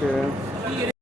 是。